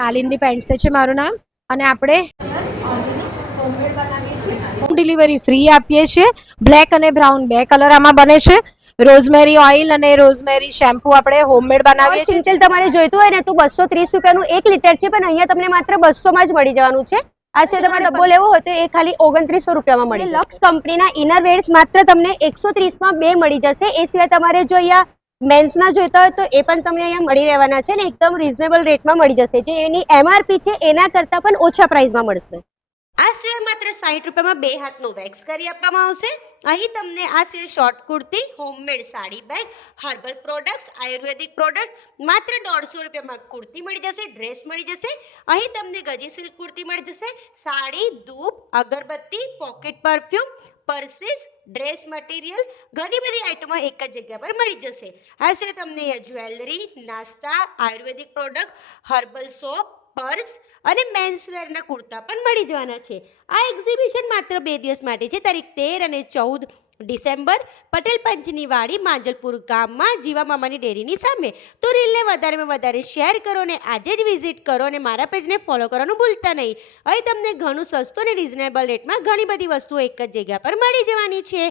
Kalindi pants છે મારું નામ અને આપણે હોમ ડિલિવરી ફ્રી આપીએ છીએ. બ્લેક અને બ્રાઉન બે કલર આમાં બને છે. રોઝમેરી ઓઇલ અને રોઝમેરી શેમ્પુ આપણે હોમમેડ બનાવીએ છીએ. સિંગ તેલ તમારે જોઈતું હોય ને તો 230 રૂપિયાનું 1 લીટર છે, પણ અહીંયા તમને માત્ર 200 માં જ મળી જવાનું છે. આ સિવાય તમારે ડબ્બો લેવો હોય તો એ ખાલી 2900 રૂપિયામાં મળી જશે. લક્સ કંપનીના ઇનર વેર્સ માત્ર તમને 130 માં 2 મળી જશે. એ સિવાય તમારે જો અહીંયા મેન્સના જોઈતા હોય તો એ પણ તમને અહીંયા મળી રહેવાના છે ને એકદમ રીઝનેબલ રેટમાં મળી જશે. જે એની MRP છે એના કરતાં પણ ઓછા પ્રાઇસમાં મળશે. આ સિવાય માત્ર 60 રૂપિયામાં 2 હાથનું વેક્સ કરી આપવામાં આવશે. અહીં તમને આ સિવાય short kurti, homemade sari bag, herbal products, ayurvedic product માત્ર 150 રૂપિયામાં કુર્તી મળી જશે, ડ્રેસ મળી જશે. અહીં તમને ગજી સિલ્ક કુર્તી મળી જશે, સાડી, ધૂપ, અગરબત્તી, પોકેટ પરફ્યુમ, પર્સીસ, ડ્રેસ મટીરિયલ, ઘણી બધી આઇટમો એક જ જગ્યા પર મળી જશે. આ સિવાય તમને અહીંયા જ્વેલરી, નાસ્તા, આયુર્વેદિક પ્રોડક્ટ, હર્બલ સોપ, પર્સ અને મેન્સવેરના કુર્તા પણ મળી જવાના છે. આ એક્ઝિબિશન માત્ર 2 દિવસ માટે છે. તારીખ 13 અને 14 ડિસેમ્બર પટેલ પંચની વાડી, માંજલપુર ગામમાં, જીવા મામાની ડેરીની સામે. તો રીલને વધારેમાં વધારે શેર કરો અને આજે જ વિઝિટ કરો અને મારા પેજને ફોલો કરવાનું ભૂલતા નહીં. અહીં તમને ઘણું સસ્તું અને રિઝનેબલ રેટમાં ઘણી બધી વસ્તુઓ એક જ જગ્યા પર મળી જવાની છે.